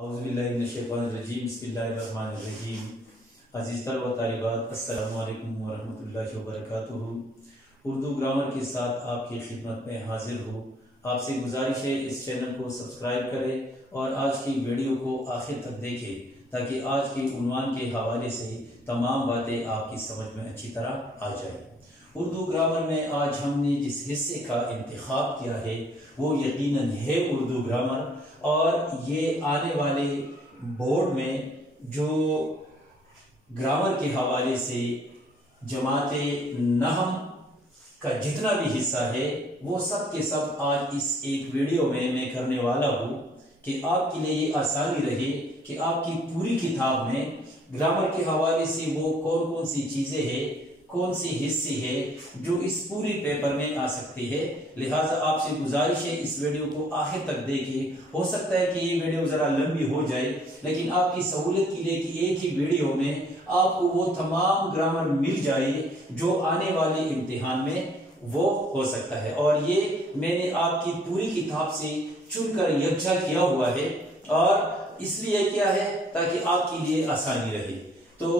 اعوذ باللہ من الشیطان الرجیم بسم اللہ الرحمن الرحیم عزیز طلبہ و طالبات السلام علیکم ورحمۃ اللہ وبرکاتہ۔ اردو گرامر کے ساتھ آپ کی خدمت میں حاضر ہوں۔ آپ سے گزارش ہے اس چینل کو سبسکرائب کریں اور آج کی ویڈیو کو آخر تک دیکھیں تاکہ آج کے عنوان کے حوالے سے تمام باتیں آپ کی سمجھ میں اچھی طرح آ جائیں۔ اردو گرامر میں آج ہم نے جس حصے کا انتخاب کیا ہے وہ یقیناً ہے اردو گرامر، اور یہ آنے والے بورڈ میں جو گرامر کے حوالے سے جماعت نحو کا جتنا بھی حصہ ہے وہ سب کے سب آج اس ایک ویڈیو میں کرنے والا ہوں کہ آپ کے لیے یہ آسانی رہے کہ آپ کی پوری کتاب میں گرامر کے حوالے سے وہ کون کون سی چیزیں ہیں، کون سی حصے ہے جو اس پوری پیپر میں آ سکتی ہے۔ لہٰذا آپ سے گزارش ہے اس ویڈیو کو آخر تک دیکھیں۔ ہو سکتا ہے کہ یہ ویڈیو ذرا لمبی ہو جائے، لیکن آپ کی سہولت کے لیے کہ ایک ہی ویڈیو میں آپ کو وہ تمام گرامر مل جائے جو آنے والے امتحان میں وہ ہو سکتا ہے، اور یہ میں نے آپ کی پوری کتاب سے چن کر یکجا کیا ہوا ہے، اور اس لیے کیا ہے تاکہ آپ کے لیے آسانی رہے۔ تو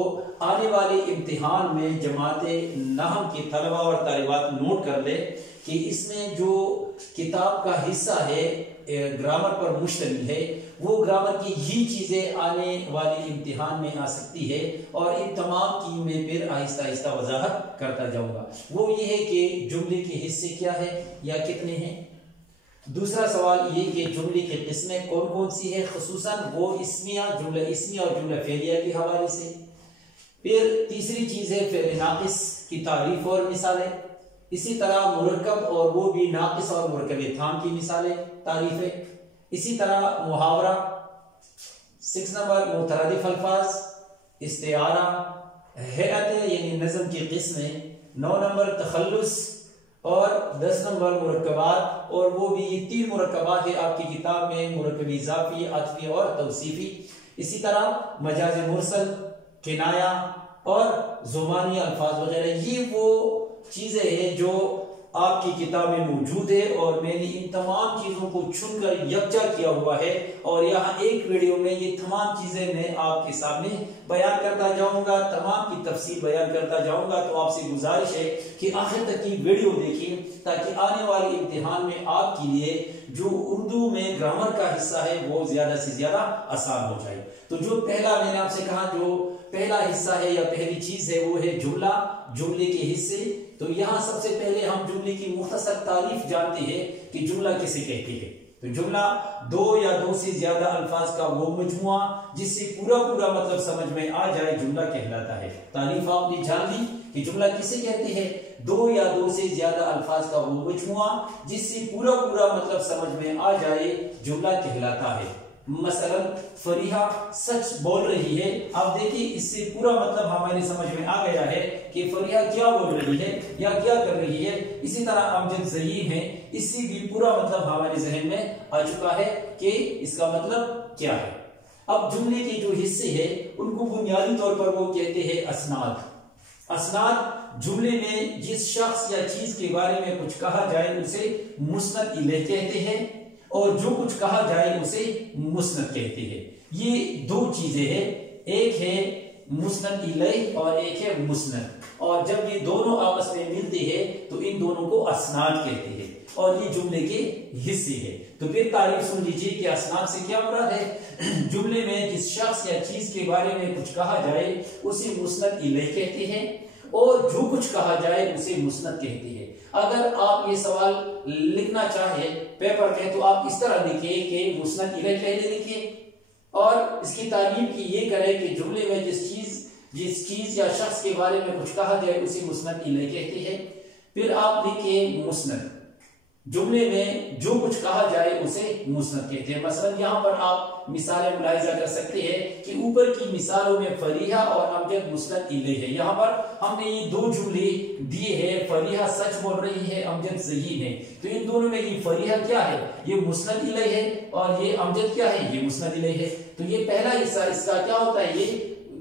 آنے والے امتحان میں جماعت نحو کے طلبہ اور طالبات نوٹ کر لے کہ اس میں جو کتاب کا حصہ ہے گرامر پر مشتمل ہے، وہ گرامر کی ہی چیزیں آنے والے امتحان میں آ سکتی ہے، اور ان تمام کی میں پھر آہستہ آہستہ وضاحت کرتا جاؤں گا۔ وہ یہ ہے کہ جملے کے حصے کیا ہے یا کتنے ہیں۔ دوسرا سوال یہ کہ جملے کی قسمیں کون کون سی ہے، خصوصاً وہ اسمیہ، جملہ اسمیہ اور جملہ فعلیہ کے حوالے سے۔ پھر تیسری چیز ہے فعل ناقص کی تعریف اور مثالیں، اسی طرح مرکب اور وہ بھی ناقص اور مرکب تام کی مثالیں تعریفیں، اسی طرح محاورہ، 6 نمبر مترادف الفاظ، استعارہ، ہیئت یعنی نظم کی قسمیں، 9 نمبر تخلص، اور 10 نمبر مرکبات، اور وہ بھی یہ 3 مرکبات ہیں آپ کی کتاب میں، مرکب اضافی، عطفی اور توصیفی، اسی طرح مجاز مرسل، کنایہ اور زبانی الفاظ وغیرہ۔ یہ وہ چیزیں ہیں جو آپ کی کتاب میں موجود ہے، اور میں نے ان تمام چیزوں کو چن کر یکجا کیا ہوا ہے، اور یہاں ایک ویڈیو میں یہ تمام چیزیں میں آپ کے سامنے بیان کرتا جاؤں گا، تمام کی تفصیل بیان کرتا جاؤں گا۔ تو آپ سے گزارش ہے کہ آخر تک کی ویڈیو دیکھیں تاکہ آنے والے امتحان میں آپ کے لیے جو اردو میں گرامر کا حصہ ہے وہ زیادہ سے زیادہ آسان ہو جائے۔ تو جو پہلا میں نے آپ سے کہا جو پہلا حصہ ہے یا پہلی چیز ہے وہ ہے جملہ، جملے کے حصے۔ تو یہاں سب سے پہلے ہم جملے کی مختصر تعریف جانتے ہیں کہ جملہ کسے کہتے ہیں۔ تو جملہ 2 یا 2 سے زیادہ الفاظ کا وہ مجموعہ جس سے پورا مطلب سمجھ میں آ جائے جملہ کہلاتا ہے۔ تعریف آپ نے جان لی کہ جملہ کسے کہتے ہیں، 2 یا 2 سے زیادہ الفاظ کا وہ مجموعہ جس سے پورا مطلب سمجھ میں آ جائے جملہ کہلاتا ہے۔ مثلا فریحہ سچ بول رہی ہے، آپ دیکھیں اس سے پورا مطلب ہماری سمجھ میں آ گیا ہے کہ فریحہ کیا بول رہی ہے یا کیا کر رہی ہے۔ اسی طرح امجد ذہین ہے، اس سے بھی پورا مطلب ہمارے ذہن میں آ چکا ہے کہ اس کا مطلب کیا ہے۔ اب جملے کے جو حصے ہیں ان کو بنیادی طور پر وہ کہتے ہیں اسناد۔ اسناد جملے میں جس شخص یا چیز کے بارے میں کچھ کہا جائے اسے مسند الیہ کہتے ہیں، اور جو کچھ کہا جائے اسے مسند کہتے ہیں۔ یہ 2 چیزیں ہیں، ایک ہے مسند الیہ اور ایک ہے مسند، اور جب یہ دونوں آپس میں ملتے ہیں تو ان دونوں کو اسناد کہتے ہیں، اور یہ جملے کے حصے ہیں۔ تو پھر تعریف سن لیجیے کہ اسناد سے کیا مراد ہے۔ جملے میں جس شخص یا چیز کے بارے میں کچھ کہا جائے اسے مسند الیہ کہتے ہیں، اور جو کچھ کہا جائے اسے مسند کہتے ہیں۔ اگر آپ یہ سوال لکھنا چاہیں پیپر میں تو آپ اس طرح لکھیں کہ مسند الیہ پہلے لکھیں، اور اس کی تعریف کی یہ کریں کہ جملے میں جس چیز یا شخص کے بارے میں کچھ کہا جائے اسے مسند الیہ کہتے ہیں۔ پھر آپ لکھیں مسند، جملے میں جو کچھ کہا جائے اسے مسند کہتے ہیں۔ مثلا یہاں پر آپ مثالیں ملاحظہ کر سکتے ہیں کہ اوپر کی مثالوں میں فریحہ اور امجد مسند الیہ ہے۔ یہاں پر ہم نے یہ 2 جملے دیے ہیں، فریحہ سچ بول رہی ہے، امجد ذہین ہے، تو ان دونوں میں یہ فریحہ کیا ہے، یہ مسند الیہ ہے، اور یہ امجد کیا ہے، یہ مسند الیہ ہے۔ تو یہ پہلا حصہ اس کا کیا ہوتا ہے، یہ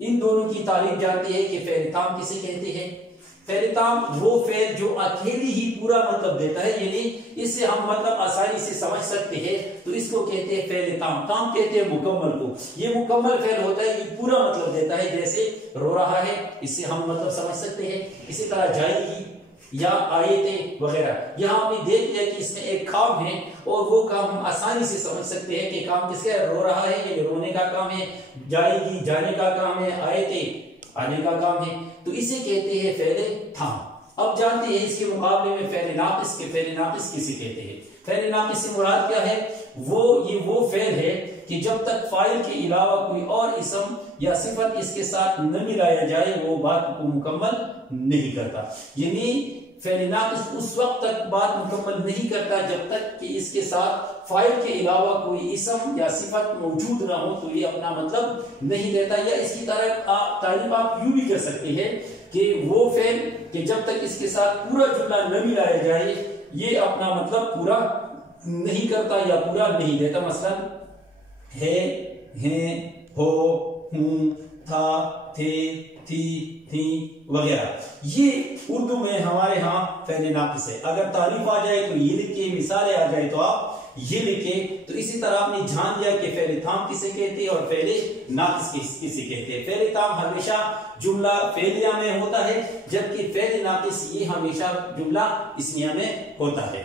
ان دونوں کی تعریف جانتے ہیں کہ فعل تام کسے کہتے ہیں؟ فعل تام وہ فعل جو اکیلی ہی پورا مطلب دیتا ہے، یعنی اس سے ہم مطلب آسانی سے سمجھ سکتے ہیں، تو اس کو کہتے ہیں فعل تام۔ تام کہتے ہیں مکمل کو، یہ مکمل فعل ہوتا ہے، یہ پورا مطلب دیتا ہے، جیسے رو رہا ہے، اس سے ہم مطلب سمجھ سکتے ہیں۔ اسی طرح جائے گی یا آئے تھے وغیرہ، یہاں ہم نے دیکھ لیا کہ اس میں ایک کام ہے اور وہ کام ہم آسانی سے سمجھ سکتے ہیں کہ کام کس کا ہے، رو رہا ہے، یہ رونے کا کام ہے، جائے گی جانے کا کام ہے، آئے تھے آنے کا کام ہے، تو اسے کہتے ہیں فعل تام۔ اب جانتے ہیں اس کے مقابلے میں فعل ناقص کے فعل ناقص کسے کہتے ہیں؟ فعل ناقص سے مراد کیا ہے؟ یہ وہ فعل ہے کہ جب تک فاعل کے علاوہ کوئی اور اسم یا صفت اس کے ساتھ نہ ملایا جائے وہ بات کو مکمل نہیں کرتا، یعنی فعل ناقص اس وقت تک بات مکمل نہیں کرتا جب تک کہ اس کے ساتھ فاعل کے علاوہ کوئی اسم یا صفت موجود نہ ہو، تو یہ اپنا مطلب نہیں دیتا۔ یا اس کی تعریف آپ یوں بھی کر سکتے ہیں کہ وہ فعل کہ جب تک اس کے ساتھ پورا جملہ نہ ملایا جائے یہ اپنا مطلب پورا نہیں کرتا یا پورا نہیں دیتا۔ مثلا ہے، ہیں، ہو، ہوں، تھا، تھے، تھی، تھیں وغیرہ، یہ اردو میں ہمارے ہاں فعل ناقص ہے۔ اگر تعریف آ جائے تو یہ لکھیں، مثالیں آ جائے تو آپ یہ لکھیں۔ تو اسی طرح آپ نے جان لیا کہ فعل تام کسے کہتے ہیں اور فعل ناقص کسے کہتے ہیں۔ فعل تام ہمیشہ جملہ فعلیہ میں ہوتا ہے، جبکہ فعل ناقص یہ ہمیشہ جملہ اسمیہ میں ہوتا ہے۔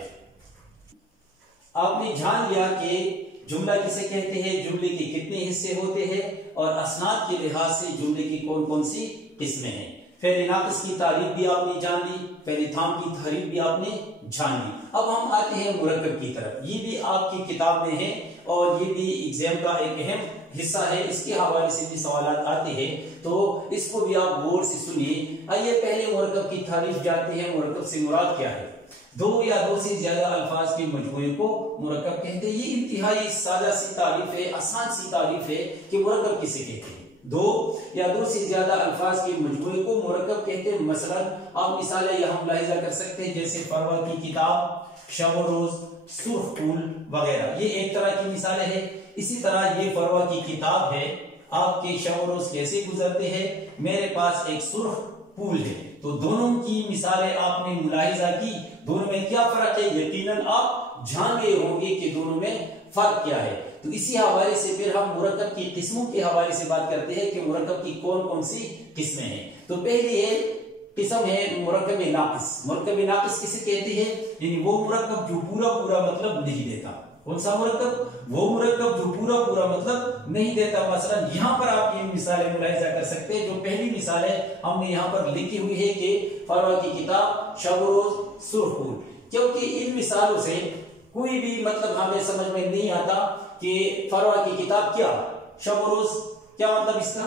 آپ نے جان لیا کہ جملہ کسے کہتے ہیں، جملے کے کتنے حصے ہوتے ہیں اور اسناد کے لحاظ سے جملے کی کون کون سی قسمیں ہیں۔ فعل ناقص کی تعریف بھی آپ نے جان لی، فعل تام کی تعریف بھی آپ نے جان لی۔ اب ہم آتے ہیں مرکب کی طرف، یہ بھی آپ کی کتاب میں ہے اور یہ بھی ایگزام کا ایک اہم حصہ ہے، اس کے حوالے سے بھی سوالات آتے ہیں، تو اس کو بھی آپ غور سے سنیے۔ آئیے پہلے مرکب کی تعریف جانتے ہیں۔ مرکب سے مراد کیا ہے؟ دو یا دو سے زیادہ الفاظ کے مجموعے کو مرکب کہتے ہیں۔ یہ انتہائی سادہ سی تعریف ہے، آسان سی تعریف ہے کہ مرکب کسے کہتے ہیں۔ دو یا دو سے زیادہ الفاظ کے مجموعے کو مرکب کہتے ہیں۔ مثلا آپ مثالیں یہاں ملاحظہ کر سکتے ہیں، جیسے فروا کی کتاب، شب و روز، سرخ پھول وغیرہ، یہ ایک طرح کی مثالیں ہیں۔ اسی طرح یہ فروا کی کتاب ہے، آپ کے شب و روز کیسے گزرتے ہیں، میرے پاس ایک سرخ پھول ہے، تو دونوں کی مثالیں آپ نے ملاحظہ کی، دونوں میں کیا فرق ہے؟ یقیناً آپ جان گئے ہوں گے کہ دونوں میں فرق کیا ہے۔ تو اسی حوالے سے پھر ہم مرکب کی قسموں کے حوالے سے بات کرتے ہیں کہ مرکب کی کون کون سی قسمیں ہیں۔ تو پہلی قسم ہے مرکب ناقص۔ مرکب ناقص کسے کہتے ہیں؟ یعنی وہ مرکب جو پورا مطلب نہیں دیتا۔ کون سا مرکب؟ وہ مرکب جو پورا مطلب نہیں دیتا۔ مثلا یہاں پر آپ یہ مثالیں ملاحظہ کر سکتے ہیں، جو پہلی مثال ہے ہم نے یہاں پر لکھی ہوئی ہے کہ فروا کی کتاب، شب و روز، سرخ پھول، کیونکہ ان مثالوں سے کوئی بھی مطلب ہمیں سمجھ میں نہیں آتا کہ فروا کی کتاب کیا، شب و روز کیا مطلب اس کا،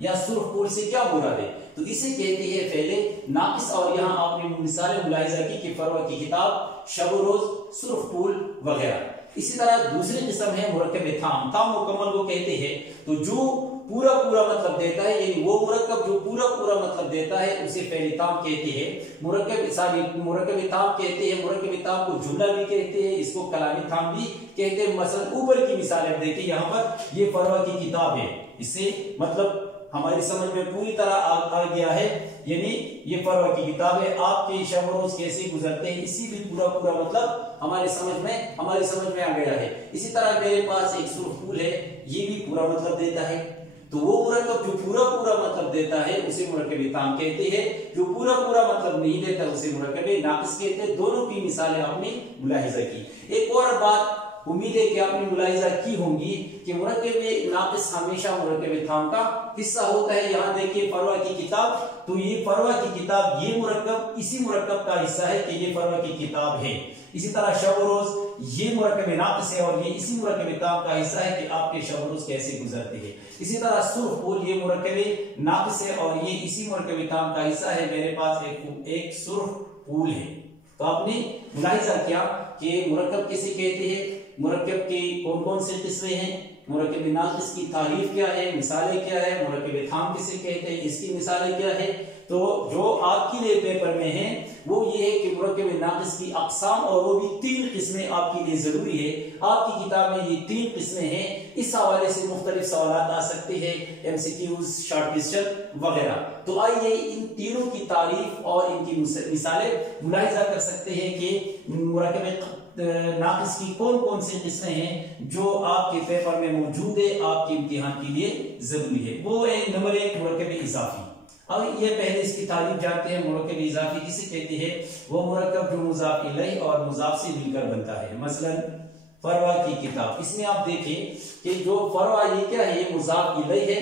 یا سرخ پھول سے کیا مراد ہے، تو اسے کہتے ہیں فعل ناقص۔ اور یہاں آپ نے مثالیں ملاحظہ کی کہ فروا کی کتاب، شب و روز، سرخ پھول وغیرہ۔ اسی طرح دوسری قسم ہے مرکب تام۔ تام مکمل کو کہتے ہیں تو جو پورا مطلب دیتا ہے، یعنی وہ مرکب جو پورا مطلب دیتا ہے اسے فعل تام کہتے ہیں۔ مرکب تام کہتے ہیں، مرکب تام کو جملہ بھی کہتے ہیں، اس کو کلامی تام بھی کہتے ہیں۔ مثلا اوپر کی مثالیں دیکھیں، یہاں پر یہ فروا کی کتاب ہے، اس سے مطلب ہماری سمجھ میں پوری طرح آ گیا ہے، یعنی یہ فروا کی کتاب ہے، آپ کے شب و روز کیسے گزرتے ہیں، اسی بھی پورا مطلب ہماری سمجھ میں آ گیا ہے۔ اسی طرح میرے پاس ایک سرخ پھول ہے، یہ بھی پورا مطلب دیتا ہے۔ تو وہ مرکب جو پورا مطلب دیتا ہے اسے مرکب تام کہتے ہیں، جو پورا مطلب نہیں دیتا اسے مرکب ناقص کہتے ہیں۔ دونوں کی مثالیں آپ نے ملاحظہ کی۔ ایک اور بات امید ہے کہ آپ نے ملاحظہ کی ہوں گی کہ مرکب ناقص ہمیشہ مرکب تام کا حصہ ہوتا ہے۔ یہاں دیکھیے فروا کی کتاب، تو یہ فروا کی کتاب، یہ مرکب اسی مرکب کا حصہ ہے کہ یہ فروا کی کتاب ہے۔ اسی طرح شب و روز، یہ مرکب ناقص ہے اور یہ اسی مرکب تام کا حصہ ہے کہ آپ کے شب و روز کیسے گزرتے ہیں۔ اسی طرح سرخ پھول، یہ مرکب ناقص ہے اور یہ اسی مرکب تام کا حصہ ہے، میرے پاس ایک سرخ پھول ہے۔ تو آپ نے ملاحظہ کیا کہ مرکب کسے کہتے ہیں، مرکب کی کون سے قسمیں ہیں، مرکب ناقص کی تعریف کیا ہے، مثالیں کیا ہے، مرکب تام کسے کہتے ہیں، اس کی مثالیں کیا ہے۔ تو جو آپ کے لیے پیپر میں ہیں وہ یہ ہے کہ مرکب ناقص کی اقسام، اور وہ بھی 3 قسمیں آپ کے لیے ضروری ہے۔ آپ کی کتاب میں یہ 3 قسمیں ہیں اس حوالے سے مختلف سوالات آ سکتے ہیں، MCQs، شارٹ کوسچن وغیرہ۔ تو آئیے ان تینوں کی تعریف اور ان کی مثالیں ملاحظہ کر سکتے ہیں کہ مرکب ناقص کی کون کون سی قسمیں ہیں جو آپ کے پیپر میں موجود ہے، آپ کے امتحان کے لیے ضروری ہے۔ وہ ہے نمبر 1 مرکب اضافی۔ اب یہ پہلے اس کی تعریف جانتے ہیں۔ مرکب اضافی کسے کہتے ہیں؟ وہ مرکب جو مضاف الیہ اور مضاف سے مل کر بنتا ہے۔ مثلا فروا کی کتاب، اس میں آپ دیکھیں کہ جو فروا یہ کیا ہے؟ یہ مضاف الیہ ہے،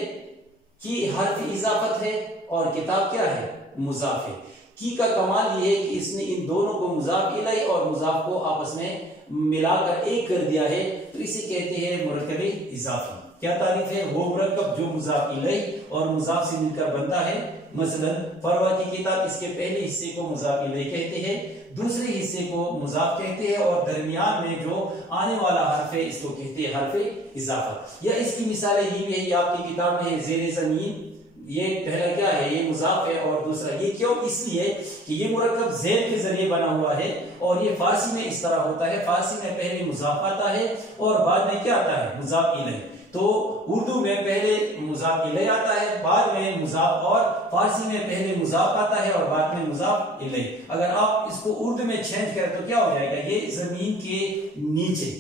کی حرف اضافت ہے، اور کتاب کیا ہے؟ مضاف ہے۔ کی کا کمال یہ ہے کہ اس نے ان دونوں کو مضاف الیہ اور مضاف کو آپس میں ملا کر ایک کر دیا ہے، تو اسے کہتے ہیں مرکب اضافی۔ کیا تعریف ہے؟ وہ مرکب جو مضاف الیہ اور مضاف سے مل کر بنتا ہے۔ مثلا فروا کی کتاب، اس کے پہلے حصے کو مضاف الیہ کہتے ہیں، دوسرے حصے کو مضاف کہتے ہیں، اور درمیان میں جو آنے والا حرف ہے اس کو کہتے ہیں حرف اضافت۔ یا اس کی مثالیں یہ بھی ہے، یہ آپ کی کتاب میں ہے زیر زمین، یہ پہلا کیا ہے؟ یہ مضاف ہے، اور دوسرا یہ کیوں؟ اس لیے کہ یہ مرکب زیر کے ذریعے بنا ہوا ہے، اور یہ فارسی میں اس طرح ہوتا ہے، فارسی میں پہلے مضاف آتا ہے اور بعد میں کیا آتا ہے؟ مضاف الیہ۔ تو اردو میں پہلے مضاف الیہ آتا ہے، بعد میں مضاف، اور فارسی میں پہلے مضاف آتا ہے اور بعد میں مضاف الیہ۔ اگر آپ اس کو اردو میں چینج کریں تو کیا ہو جائے گا؟ یہ زمین کے نیچے،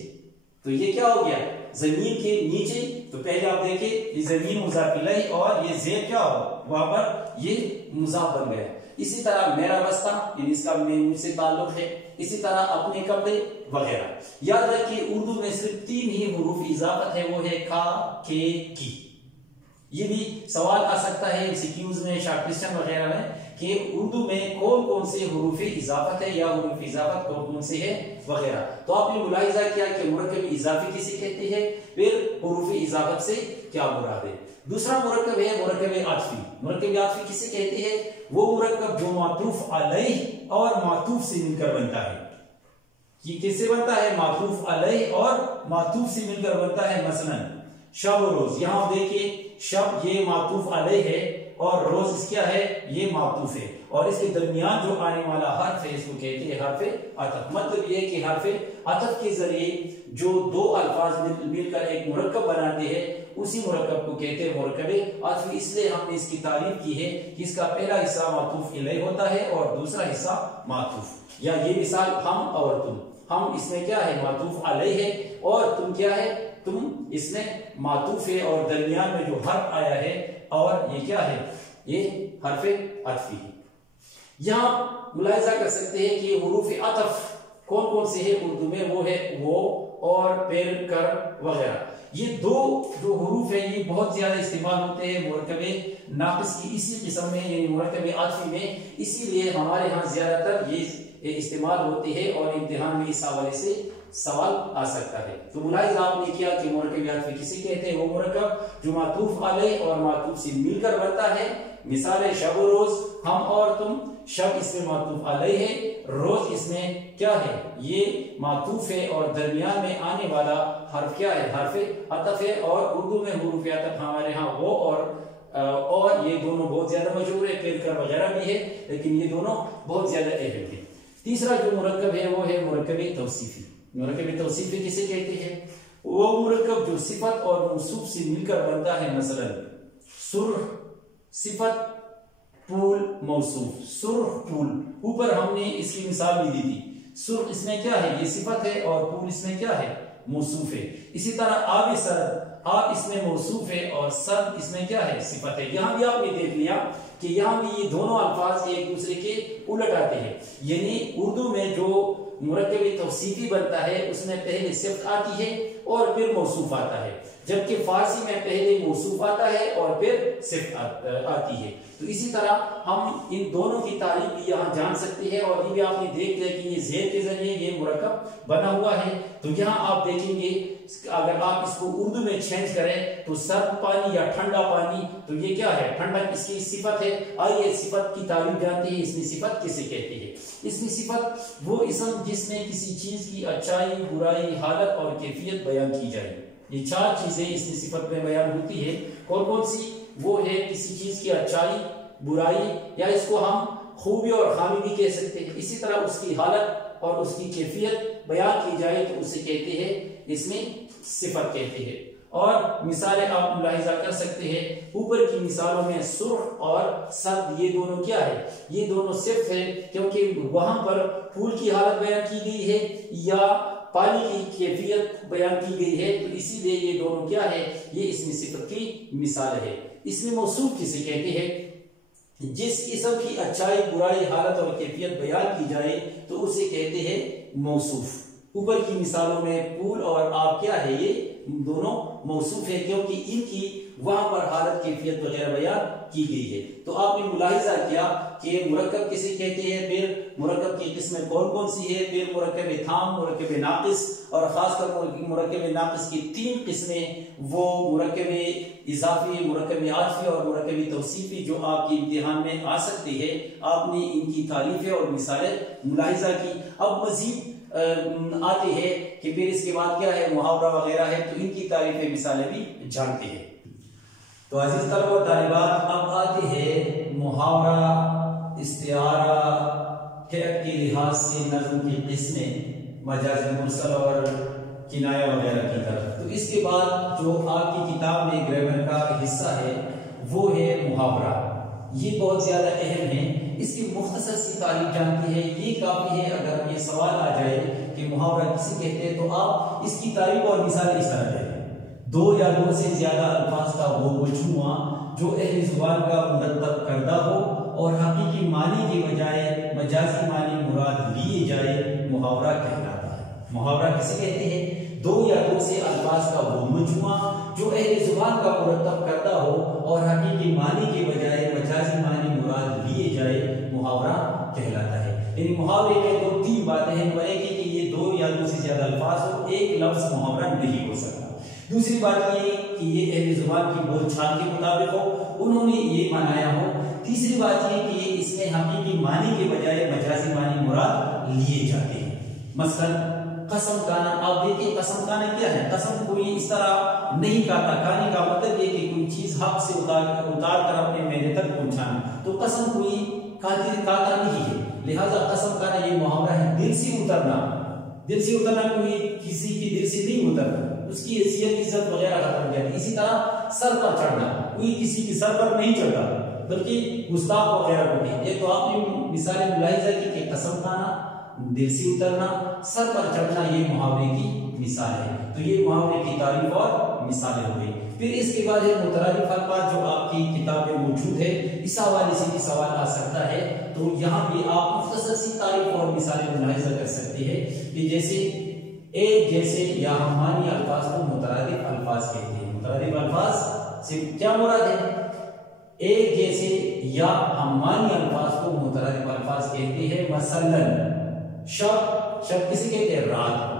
تو یہ کیا ہو گیا؟ زمین کے نیچے۔ تو پہلے آپ دیکھیں یہ زمین مضاف الیہ اور یہ زیر کیا ہو؟ وہاں پر یہ مضاف بن گیا۔ اسی طرح میرا بستہ، یعنی اس کا مین سے تعلق ہے، اسی طرح اپنے کپڑے وغیرہ۔ یاد رکھیے اردو میں صرف 3 ہی حروف اضافت ہے، وہ ہے کھا، کے، کی۔ یہ بھی سوال آ سکتا ہے MCQs میں، شارٹ کوسچن وغیرہ میں، کہ اردو میں کون کون سے حروف اضافت ہے یا حروف اضافت کون کون سے ہے وغیرہ۔ تو آپ نے ملاحظہ کیا کہ مرکب اضافی کسے کہتے ہیں، پھر حروف اضافت سے کیا مراد ہے۔ دوسرا مرکب ہے مرکب عاطفی۔ مرکب عاطفی کسے کہتے ہیں؟ وہ مرکب جو معطوف علیہ اور معطوف سے مل کر بنتا ہے۔ یہ کس سے بنتا ہے؟ معطوف علیہ اور معطوف سے مل کر بنتا ہے۔ مثلا شب و روز، یہاں دیکھیے شب یہ معطوف علیہ ہے اور روز اس کیا ہے؟ یہ معطوف ہے، اور اس کے درمیان جو آنے والا حرف ہے اس کو کہتے ہیں حرف عطف۔ مطلب یہ کہ حرف عطف کے ذریعے جو دو الفاظ مل کر ایک مرکب بناتے ہیں، اسی مرکب کو کہتے ہیں مرکب عطفی۔ اس لیے ہم نے اس کی تعریف کی ہے کہ اس کا پہلا حصہ معطوف الیہ ہوتا ہے اور دوسرا حصہ معطوف۔ یا یہ مثال ہم اور تم، ہم اس میں کیا ہے؟ معطوف علیہ ہے، اور تم کیا ہے؟ تم اس میں معطوف ہے، اور درمیان میں جو حرف آیا ہے اور یہ کیا ہے؟ یہ حرف عطفی ہے۔ یہاں ملاحظہ کر سکتے ہیں کہ حروف عطف کون کون سے ہیں اردو میں، وہ ہے وہ اور پھر کر وغیرہ۔ یہ دو جو حروف ہیں یہ بہت زیادہ استعمال ہوتے ہیں مرکب ناقص کی اسی قسم میں، یعنی مرکب عاطفی میں، اسی لیے ہمارے ہاں زیادہ تر یہ استعمال ہوتے ہیں، اور امتحان میں اس حوالے سے سوال آ سکتا ہے۔ تو ملاحظہ آپ نے کیا کہ مرکب عاطفی کسے کہتے ہیں؟ وہ مرکب جو معطوف علیہ اور معطوف سے مل کر بنتا ہے۔ مثال ہے شب و روز، ہم اور تم، شب اس میں معطوف علیہ ہے، روز اس میں کیا ہے؟ یہ معطوف ہے، اور درمیان میں آنے والا حرف کیا ہے؟ حرف عطف ہے۔ اور اردو میں حروف عطف ہمارے ہاں وہ اور یہ دونوں بہت زیادہ مشہور ہے، پھر کر وغیرہ بھی ہے، لیکن یہ دونوں بہت زیادہ اہم ہے۔ تیسرا جو مرکب ہے وہ ہے مرکب توصیفی۔ مرکب توصیفی کسے کہتے ہیں؟ وہ مرکب جو صفت اور موصوف سے مل کر بنتا ہے۔ مثلا سرخ صفت، پھول موصوف۔ سرخ پھول، اوپر ہم نے اس کی مثال بھی دی تھی۔ سرخ اس میں کیا ہے؟ یہ صفت ہے، اور پھول اس میں کیا ہے؟ موصوف ہے۔ اسی طرح آب سرد، آب اس میں موصوف ہے اور سرد اس میں کیا ہے؟ صفت ہے۔ یہاں بھی آپ نے دیکھ لیا کہ یہاں بھی یہ دونوں الفاظ ایک دوسرے کے الٹ آتے ہیں، یعنی اردو میں جو مرکب توصیفی بنتا ہے اس میں پہلے صفت آتی ہے اور پھر موصوف آتا ہے، جبکہ فارسی میں پہلے موصوف آتا ہے اور پھر صفت آتی ہے۔ تو اسی طرح ہم ان دونوں کی تعریف بھی یہاں جان سکتے ہیں، اور یہ بھی آپ نے دیکھ لیا کہ یہ زیر کے ذریعے یہ مرکب بنا ہوا ہے۔ تو یہاں آپ دیکھیں گے اگر آپ اس کو اردو میں چینج کریں تو سرد پانی یا ٹھنڈا پانی، تو یہ کیا ہے؟ ٹھنڈک اس کی صفت ہے۔ آئیے صفت کی تعریف جانتے ہیں۔ اس میں صفت کسے کہتے ہیں؟ اس میں صفت وہ اسم جس میں کسی چیز کی اچائی، برائی، حالت اور کیفیت بیان کی جائے۔ یہ 4 چیزیں اس میں صفت میں بیان ہوتی ہے۔ کون کون سی؟ وہ ہے کسی چیز کی اچائی، برائی، یا اس کو ہم خوبی اور خامی بھی کہہ سکتے ہیں۔ اسی طرح اس کی حالت اور اس کی کیفیت بیان کی جائے تو اسے کہتے ہیں، اس میں صفت کہتے ہیں۔ اور مثالیں آپ ملاحظہ کر سکتے ہیں، اوپر کی مثالوں میں سرخ اور سرد یہ دونوں کیا ہے؟ یہ دونوں صفت ہے، کیونکہ وہاں پر پھول کی حالت بیان کی گئی ہے یا پانی کی کیفیت بیان کی گئی ہے، تو اسی لیے یہ دونوں کیا ہے؟ یہ اس میں صفت کی مثال ہے۔ اس میں موصوف کسے کہتے ہیں؟ جس اسم کی اچھائی، برائی، حالت اور کیفیت بیان کی جائے تو اسے کہتے ہیں موصوف۔ اوپر کی مثالوں میں پھول اور آب کیا ہے؟ یہ دونوں موصوف ہے، کیونکہ ان کی وہاں پر حالت، کیفیت وغیرہ بیان کی گئی ہے۔ تو آپ نے ملاحظہ کیا کہ مرکب کسے کہتے ہیں، پھر مرکب کی قسمیں کون کون سی ہے، پھر مرکب تام، مرکب ناقص، اور خاص کر مرکب ناقص کی 3 قسمیں، وہ مرکب اضافی، مرکب عاطفی اور مرکب توصیفی، جو آپ کی امتحان میں آ سکتی ہے۔ آپ نے ان کی تعریفیں اور مثالیں ملاحظہ کی۔ اب مزید آتے ہیں کہ پھر اس کے بعد کیا ہے؟ محاورہ وغیرہ ہے، تو ان کی تعریفیں، مثالیں بھی جانتے ہیں۔ تو عزیز طلبہ و طالبات، اب آتے ہیں محاورہ، استعارہ، حیت کے لحاظ سے نظم کی قسمیں، مجاز مرسل اور کنایہ وغیرہ کی طرف۔ تو اس کے بعد جو آپ کی کتاب میں گرامر کا حصہ ہے وہ ہے محاورہ۔ یہ بہت زیادہ اہم ہے، اس کی مختصر سی تعریف جانتی ہے، یہ کافی ہے۔ اگر یہ سوال آ جائے کہ محاورہ کسے کہتے ہیں، تو آپ اس کی تعریف اور مثال اس طرح دیں: 2 یا 2 سے زیادہ الفاظ کا وہ مجموعہ جو اہل زبان کا مرتب کردہ ہو اور حقیقی معنی کے بجائے مجازی معنی مراد لیے جائے، محاورہ کہلاتا ہے۔ محاورہ کسے کہتے ہیں؟ 2 یا 2 سے الفاظ کا وہ مجموعہ جو اہل زبان کا مرتب کردہ ہو اور حقیقی معنی کے بجائے مجازی معنی مراد لیے جائے، محاورہ کہلاتا ہے۔ یعنی محاورے میں 2-3 باتیں ہیں۔ ایک ہے کہ یہ 2 یا 2 سے زیادہ الفاظ ہو، ایک لفظ محاورہ نہیں ہو سکتا۔ دوسری بات یہ کہ یہ اہل زبان کی بول چال کے مطابق ہو، انہوں نے یہ بنایا ہو۔ تیسری بات یہ کہ اس میں حقیقی معنی کے بجائے مجازی معنی مراد لیے جاتے ہیں۔ مثلا قسم کھانا، آپ دیکھیں قسم کھانا کیا ہے؟ قسم کوئی اس طرح نہیں کھاتا، کھانے کا مطلب یہ کہ کوئی چیز حق سے اتار کر اپنے میدے تک پہنچانا، تو قسم کوئی کھاتا نہیں ہے، لہذا قسم کھانا یہ محاورہ ہے۔ دل سے اترنا، دل سے اترنا کوئی کسی کی دل سے نہیں اترنا، اس کی حیثیت، عزت وغیرہ ختم ہو جاتی۔ اسی طرح سر پر چڑھنا، کوئی کسی کی سر پر نہیں چڑھتا بلکہ گستاخ وغیرہ کو نہیں۔ یہ تو آپ نے مثالیں ملاحظہ کی کہ قسم کھانا، دل سے اترنا، سر پر چڑھنا، یہ محاورے کی مثال ہے۔ تو یہ محاورے کی تعریف اور مثالیں ہو گئی۔ پھر اس کے بعد ہے مترادف الفاظ، جو آپ کی کتاب میں موجود ہے۔ اس حوالے سے بھی سوال آ سکتا ہے، تو یہاں بھی آپ مختصر سی تعریف اور مثالیں ملاحظہ کر سکتے ہیں کہ جیسے ایک جیسے یا ہمانی الفاظ کو مترادف الفاظ کہتے ہیں۔ مترادف الفاظ سے کیا مراد ہے؟ ایک جیسے یا ہمانی الفاظ کو مترادف الفاظ کہتے ہیں۔ مثلا شب کسی کہتے ہیں؟ رات کو۔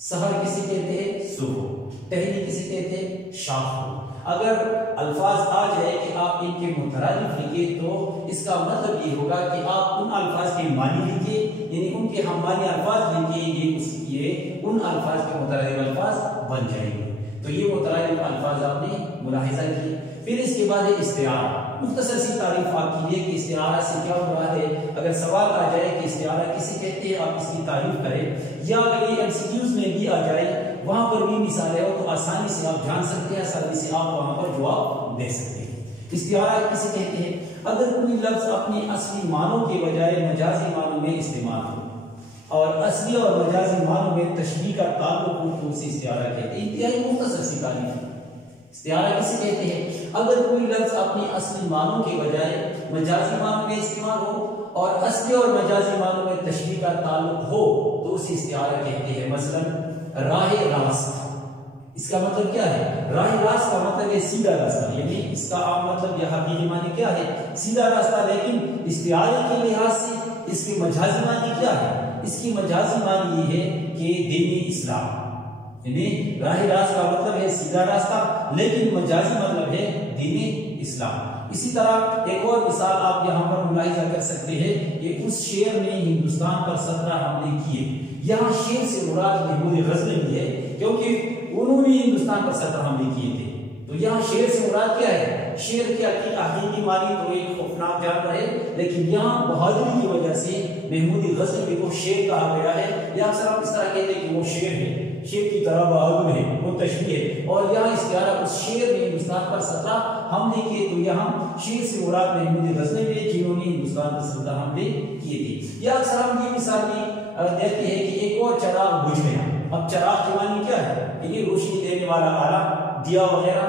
سحر کسی کہتے ہیں؟ صبح۔ ٹہلی کسی کہتے ہیں؟ شام کو۔ اگر الفاظ آ جائے کہ آپ ان کے مترادف لکھیں، تو اس کا مطلب یہ ہوگا کہ آپ ان الفاظ کے معنی لکھیں، یعنی ان کے ہمانی الفاظ لکھیں، یہ ان الفاظ کے مترادف الفاظ بن جائیں گے۔ تو یہ مترادف الفاظ آپ نے ملاحظہ کیے۔ پھر اس کے بعد ہے استعارہ۔ مختصر سی تعریف آپ کی ہے کہ استعارہ سے کیا مراد ہے۔ اگر سوال آ جائے کہ استعارہ کسے کہتے ہیں، آپ اس کی تعریف کریں، یا اگر یہ MCQs میں بھی آ جائے، وہاں پر بھی مثالیں ہو، تو آسانی سے آپ جان سکتے ہیں، آسانی سے آپ وہاں پر جواب دے سکتے ہیں۔ استعارہ کسے کہتے ہیں؟ اگر کوئی لفظ اپنے اصلی معنوں کے بجائے مجازی معنوں میں استعمال ہو اور اصلی اور مجازی معنوں میں تشبیہ کا تعلق ہو، تو اسے استعارہ کہتے ہیں۔ انتہائی مختصر سی تعریف ہے۔ استعارہ کسے کہتے ہیں؟ اگر کوئی لفظ اپنے اصلی معنوں کے بجائے مجازی معنوں میں استعمال ہو اور اصلی اور مجازی معنوں میں تشبیہ کا تعلق ہو، تو اسے استعارہ کہتے ہیں۔ مثلا راہ راست، اس کا مطلب کیا ہے؟ راہ راست کا مطلب ہے سیدھا راستہ، یعنی اس کا عام مطلب یا حقیقی معنی کیا ہے؟ سیدھا راستہ۔ لیکن استعارے کے لحاظ سے اس کی مجازی معنی کیا ہے؟ اس کی مجازی معنی یہ ہے کہ دین اسلام، یعنی راہ راست کا مطلب ہے سیدھا راستہ، لیکن مجازی مطلب ہے دین اسلام۔ اسی طرح ایک اور مثال آپ یہاں پر ملاحظہ کر سکتے ہیں کہ اس شیر نے ہندوستان پر 17 حملے کیے۔ یہاں شیر سے مراد محمود غزنوی ہے، کیونکہ انہوں نے ہندوستان پر 17 حملے کیے تھے۔ تو یہاں شیر سے مراد کیا ہے؟ شیر کے حقیقی معنی تو ایک خوفناک جانور ہے، لیکن یہاں بہادری کی وجہ سے محمود غزنوی کو شیر کہا گیا ہے، یا اکثر آپ اس طرح کہتے ہیں کہ وہ شیر ہے، شیر کی طرح بہادر ہے، وہ تشبیہ ہے، اور یہاں استعارہ اس شیر نے ہندوستان پر 17 حملے کیے، تو یہاں شیر سے مراد محمود غزنوی جنہوں نے ہندوستان پر 17 حملے کیے تھے۔ یا اکثر ہم یہ مثال بھی دیتے ہیں کہ ایک اور چراغ بجھ گیا۔ اب چراغ کے معنی کیا ہے؟ یعنی روشنی دینے والا آلہ، دیا وغیرہ۔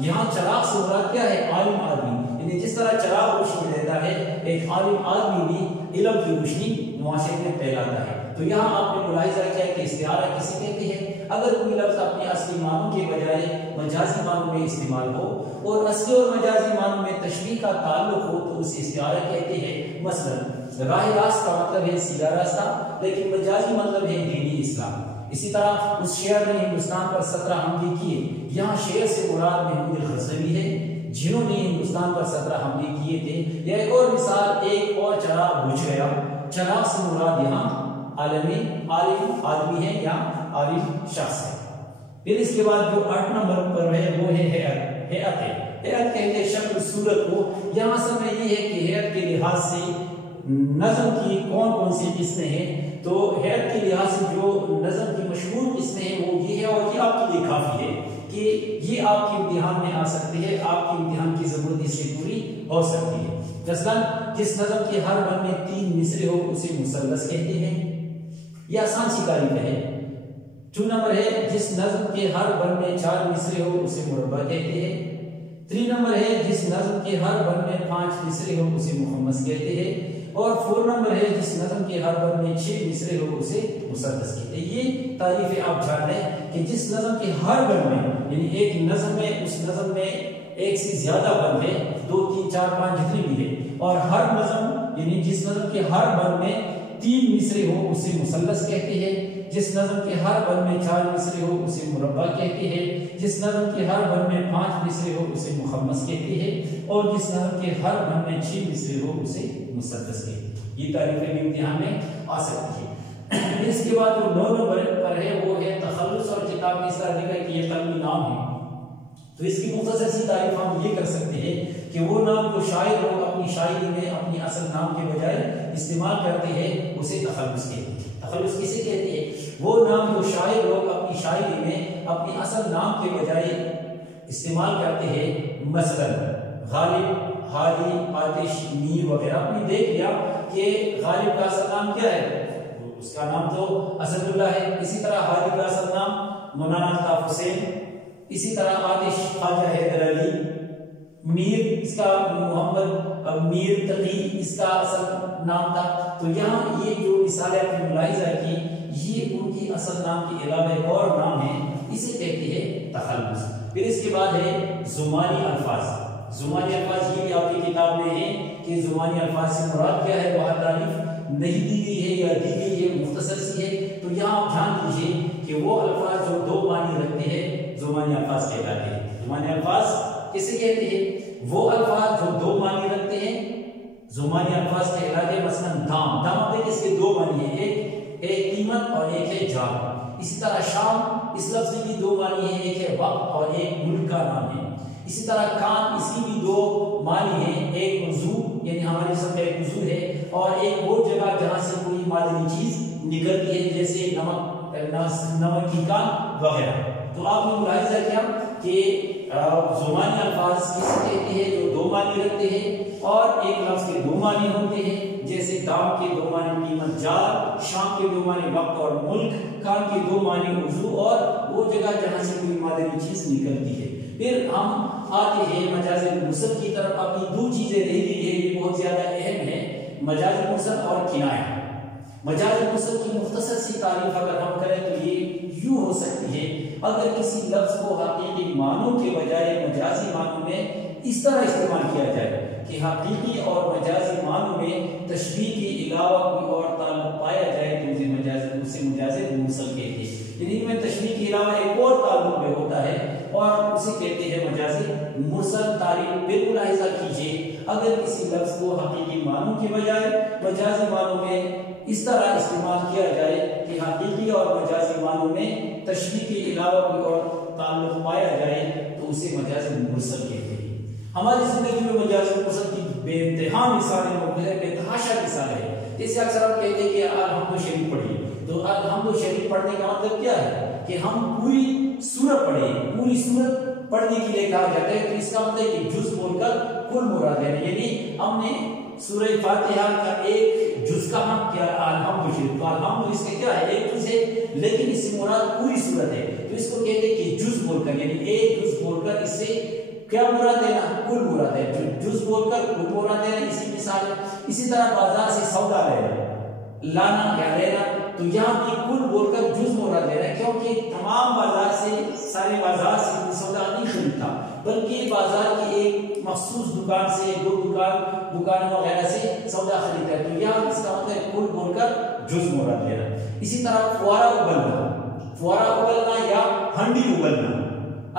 یہاں چراغ سے مراد کیا ہے؟ عالم آدمی، یعنی جس طرح چراغ روشنی دیتا ہے، ایک عالم آدمی بھی علم کی روشنی معاشرے میں پھیلاتا ہے۔ تو یہاں آپ نے ملاحظہ کیا کہ استعارہ کسے کہتے ہیں؟ اگر کوئی لفظ اپنے اصلی معنوں کے بجائے مجازی معنوں میں استعمال ہو اور اصلی اور مجازی معنوں میں تشبیہ کا تعلق ہو تو اسے استعارہ کہتے ہیں۔ مثلا راہ راست کا مطلب ہے سیدھا راستہ، لیکن مجازی مطلب ہے دینی اسلام۔ اسی طرح اس شعر نے ہندوستان پر 17 حملے کیے، یہاں شعر سے مراد محمود غزنوی ہے جنہوں نے ہندوستان پر 17 حملے کیے تھے۔ یا ایک اور مثال، ایک اور چراغ بجھ گیا۔ چراغ سے مراد یہاں عالم آدمی ہے یا عالم شخص ہے۔ پھر اس کے بعد جو 8 نمبر پر ہے وہ ہے ہیئت۔ ہیئت کہتے ہیں شکل صورت کو۔ یہاں اصل میں یہ ہے کہ ہیئت کے لحاظ سے نظم کی کون کون سی قسمیں ہیں، تو ہیئت کے لحاظ سے جو نظم کی مشہور قسمیں ہیں وہ یہ ہے، اور یہ آپ کے لیے کافی ہے کہ یہ آپ کے امتحان میں آ سکتی ہے، آپ کے امتحان کی ضرورت اس سے پوری ہو سکتی ہے۔ مثلاً جس نظم کے ہر بند میں 3 مصرے ہو اسے مثلث کہتے ہیں، یہ آسان سی تعریف ہے۔ 2 نمبر ہے جس نظم کے ہر بند میں 4 مصرے ہو اسے مربع کہتے ہیں۔ 3 نمبر ہے جس نظم کے ہر بند میں 5 مصرے ہو اسے مخمس کہتے ہیں۔ اور 4 نمبر ہے جس نظم کے ہر بند میں 6 مصرے ہو اسے مثلث کہتے ہیں۔ یہ تعریفیں آپ جان لیں کہ جس نظم کے ہر بند میں، یعنی ایک نظم میں، اس نظم میں ایک سے زیادہ بند ہے، 2 3 4 5 جتنے بھی ہے، اور ہر نظم یعنی جس نظم کے ہر بند میں 3 مصرے ہو اسے مثلث کہتے ہیں، جس نظم کے ہر بند میں 4 مصرے ہو اسے مربع کہتے ہیں، جس نظم کے ہر بند میں 5 مصرے ہو اسے مخمس کہتے ہیں، اور جس نظم کے ہر بند میں 6 مصرے ہو اسے مثلث کہتے ہیں۔ یہ تعریفیں بھی امتحان میں آ سکتی ہے۔ اس کے بعد جو 9 نمبر پر ہے وہ ہے تخلص، اور کتاب میں اس طرح لکھا ہے کہ یہ قلمی نام ہے، تو اس کی مختصر سی تعریف ہم یہ کر سکتے ہیں کہ وہ نام جو شاعر لوگ اپنی شاعری میں اپنی اصل نام کے بجائے استعمال کرتے ہیں اسے تخلص کہتے ہیں۔ تخلص کسے کہتے ہیں؟ وہ نام جو شاعر لوگ اپنی شاعری میں اپنی اصل نام کے بجائے استعمال کرتے ہیں، مثلا غالب، ہادی، آتش، میر وغیرہ۔ آپ نے دیکھ لیا کہ غالب کا اصل نام کیا ہے؟ اس کا نام تو اسد اللہ ہے۔ اسی طرح ہادی کا اصل نام مولانا الطاف حسین، اسی طرح آتش خواجہ حیدر علی، میر اس کا محمد میر تقی اس کا اصل نام تھا۔ تو یہاں یہ جو مثالیں آپ نے ملاحظہ کی، یہ ان کی اصل نام کے علاوہ ایک اور نام ہے، اسے کہتے ہیں تخلص۔ پھر اس کے بعد ہے زمانی الفاظ۔ زمانی الفاظ یہ بھی آپ کی کتاب میں ہے کہ زمانی الفاظ سے مراد کیا ہے، وہاں تعریف نہیں دی گئی ہے یا دی گئی ہے، مختصر سی ہے۔ تو یہاں آپ جان لیجیے کہ وہ الفاظ جو 2 معنی رکھتے ہیں زمانی الفاظ کہلاتے ہیں۔ زمانی الفاظ کسے کہتے ہیں؟ وہ الفاظ جو 2 معنی رکھتے ہیں زمانی الفاظ کہلاتے ہیں۔ مثلا دام، دام پہ کس کے 2 معنی ہیں، ایک قیمت اور ایک ہے جان۔ اسی طرح شام، اس لفظ کی بھی 2 معنی ہیں، ایک ہے وقت اور ایک ملک کا نام ہے۔ اسی طرح کان، اس کی بھی 2 معنی ہیں، ایک نزول یعنی ہمارے جسم کا ایک نزول ہے، اور ایک وہ جگہ جہاں سے کوئی معدنی چیز نکلتی ہے، جیسے نمک کی کان وغیرہ۔ تو آپ نے ملاحظہ کیا کہ زمانی الفاظ کسے کہتے ہیں جو 2 معنی رکھتے ہیں اور ایک لفظ کے 2 معنی ہوتے ہیں، جیسے دام کے 2 معنی قیمت جار، شام کے 2 معنی وقت اور ملک، کان کے 2 معنی عضو اور وہ جگہ جہاں سے کوئی معدنی چیز نکلتی ہے۔ پھر ہم آتے ہیں مجاز مرسل کی طرف۔ اپنی 2 چیزیں رہ گئی ہے، یہ بہت زیادہ اہم ہے، مجاز مرسل اور کنایہ۔ مجاز مرسل کی مختصر سی تعریف اگر ہم کریں تو یہ یوں ہو سکتی ہے، اگر کسی لفظ کو حقیقی معنوں کے بجائے مجازی معنوں میں اس طرح استعمال کیا جائے کہ حقیقی اور مجازی معنوں میں تشبیہ کے علاوہ کوئی اور تعلق پایا جائے تو اسے مجاز مرسل کہتے ہیں۔ یعنی ان میں تشبیہ کے علاوہ ایک اور تعلق بھی ہوتا ہے اور اسے کہتے ہیں مجاز مرسل۔ تعریف بالکل ملاحظہ کیجیے، اگر کسی لفظ کو حقیقی معنوں کے بجائے مجازی معنوں میں اس طرح استعمال کیا جائے کہ حقیقی اور مجازی معنوں میں تشبیہ کے علاوہ کوئی اور تعلق پایا جائے تو اسے مجاز مرسل کہتے ہیں۔ ہماری زندگی میں مجاز مرسل کی بے انتہا مثالیں موجود ہیں، بے تحاشا مثالیں ہیں۔ جیسے اکثر ہم کہتے ہیں کہ الحمد شریف پڑھیے، تو الحمد شریف پڑھنے کا مطلب کیا ہے کہ ہم پوری سورت پڑھیں، پوری سورت پڑھنے کے لیے کہا جاتا ہے۔ تو اس کا مطلب کہ جز بول کر کل مراد ہے، یعنی ہم نے سورہ فاتحہ کا ایک جز کا ہم کیا الحمد شریف، تو الحمد اس کا کیا ہے ایک جز ہے، لیکن اس سے مراد پوری سورت ہے، تو اس کو کہتے ہیں کہ جز بول کر، یعنی ایک جز بول کر اس سے کیا مراد ہے نا کل مراد ہے، جز بول کر کل مراد ہے، اسی مثال ہے۔ اسی طرح بازار سے سودا لانا یا لینا، تو یہاں بھی کل بول کر جز مراد لینا ہے، کیونکہ تمام بازار سے سارے بازار سے سودا نہیں خریدتا، بلکہ بازار کی ایک مخصوص دکان سے دو دکانوں وغیرہ سے سودا خریدتا ہے، تو یہاں اس کا مطلب کل بول کر جز مراد لینا۔ اسی طرح فوارہ ابلنا یا ہنڈی ابلنا،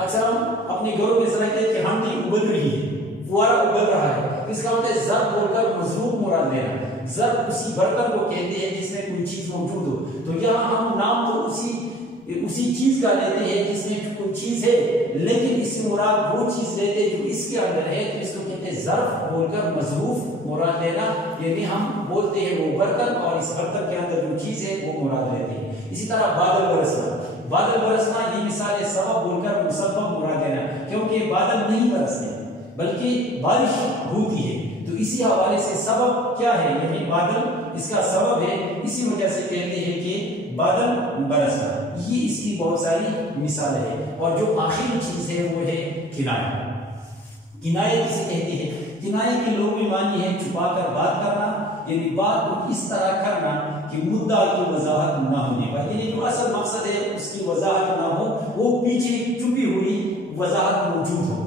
اکثر ہم اپنے گھروں میں سمجھتے ہیں کہ ہنڈی ابل رہی ہے، فوارہ ابل رہا ہے، اس کا مطلب ضرب بول کر مضروب مراد لینا۔ ضرب اسی برتن کو کہتے ہیں جس میں کوئی چیز موجود ہو، تو یہاں ہم نام تو اسی چیز کا لیتے ہیں جس میں کوئی چیز ہے، لیکن اس سے مراد وہ چیز لیتے ہیں جو اس کے اندر ہے، تو اس کو کہتے ہیں ظرف بول کر مظروف مراد لینا، یعنی ہم بولتے ہیں وہ برتن اور اس برتن کے اندر جو چیز ہے وہ مراد لیتے ہیں۔ اسی طرح بادل برسنا یہ مثال ہے، سبب بول کر مسبب مراد لینا، کیونکہ بادل نہیں برستے بلکہ بارش ہوتی ہے، تو اسی حوالے سے سبب کیا ہے، یعنی بادل اس کا سبب ہے، اسی وجہ سے کہتے ہیں کہ بادل برسنا۔ یہ اس کی بہت ساری مثالیں ہیں، اور جو آخری چیز ہے وہ ہے کنایہ جسے کہتے ہیں۔ کنایہ کے لغوی معنی ہے چھپا کر بات کرنا، یعنی بات کو اس طرح کرنا کہ مدعا کی وضاحت نہ ہونے پائے، یعنی جو اصل مقصد ہے اس کی وضاحت نہ ہو، وہ پیچھے چھپی ہوئی وضاحت موجود ہو۔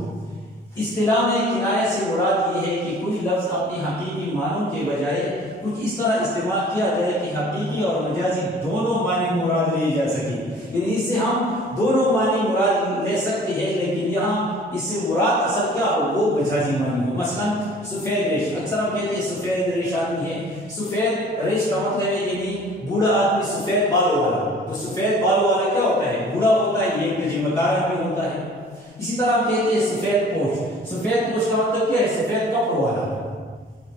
اصطلاح میں کنایہ سے مراد یہ ہے کہ کوئی لفظ اپنی حقیقی معنوں کے بجائے کچھ اس طرح استعمال کیا جائے کہ حقیقی اور مجازی دونوں معنی مراد لیے جا سکے، یعنی اس سے ہم دونوں معنی مراد لے سکتے ہیں، لیکن یہاں اس سے مراد اصل کیا ہو وہ مجازی معنی ہو۔ مثلا سفید ریش، اکثر ہم کہتے ہیں سفید ریش آدمی ہے، سفید ریش کا مطلب ہے یعنی بوڑھا آدمی سفید بالوں والا، تو سفید بالوں والا کیا ہوتا ہے بوڑھا ہوتا ہے، یہ ترجمہ کار بھی ہوتا ہے۔ اسی طرح ہم کہتے ہیں سفید پوش کا مطلب کیا ہے سفید کپڑوں والا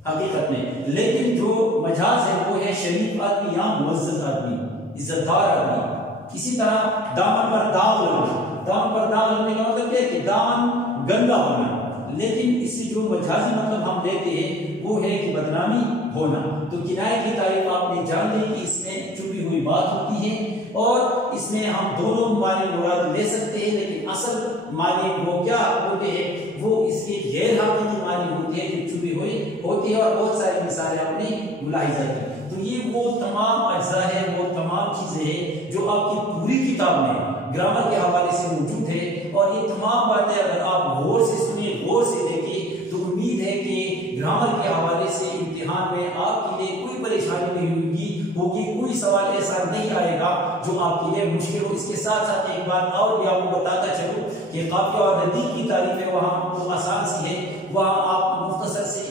حقیقت میں، لیکن جو مجاز ہے وہ ہے شریف آدمی یا معزز آدمی، عزت دار آدمی۔ اسی طرح دامن پر داغ لگنا کا مطلب کیا ہے کہ دامن گندا ہونا، لیکن اس سے جو مجازی مطلب ہم دیتے ہیں وہ ہے کہ بدنامی ہونا۔ تو کنایہ کی تعریف آپ نے جان لی کہ اس میں چھپی ہوئی بات ہوتی ہے، اور اس میں ہم دونوں معنی مراد لے سکتے ہیں، لیکن اصل معنی وہ کیا ہوتے ہیں وہ اس کے غیر حقیقی معنی ہوتے ہیں جو چھپی ہوئی ہوتی ہے، اور بہت ساری مثالیں آپ نے ملاحظہ کی۔ تو یہ وہ تمام اجزاء ہیں، وہ تمام چیزیں ہیں جو آپ کی پوری کتاب میں گرامر کے حوالے سے موجود ہے، اور یہ تمام باتیں اگر آپ غور سے سنیں، غور سے دیکھیں، تو امید ہے کہ گرامر کے حوالے سے امتحان میں آپ کے لیے کوئی پریشانی نہیں ہوگی، کوئی سوال ایسا نہیں آئے گا جو آپ کے لیے مشکل ہو۔ اس کے ساتھ ساتھ ایک بات اور بھی آپ کو بتاتا چلوں کہ قافیہ اور ردیف کی تعریف ہے وہاں تو آسان سی ہے، وہاں آپ مختصر سے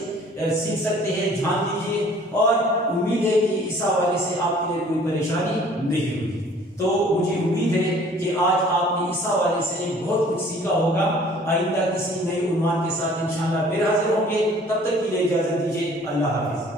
سیکھ سکتے ہیں، جان لیجیے، اور امید ہے کہ اس حوالے سے آپ کے لیے کوئی پریشانی نہیں ہوگی۔ تو مجھے امید ہے کہ آج آپ نے اس حوالے سے بہت کچھ سیکھا ہوگا۔ آئندہ کسی نئے عنوان کے ساتھ انشاءاللہ پھر حاضر ہوں گے، تب تک کے لیے اجازت دیجیے، اللہ حافظ۔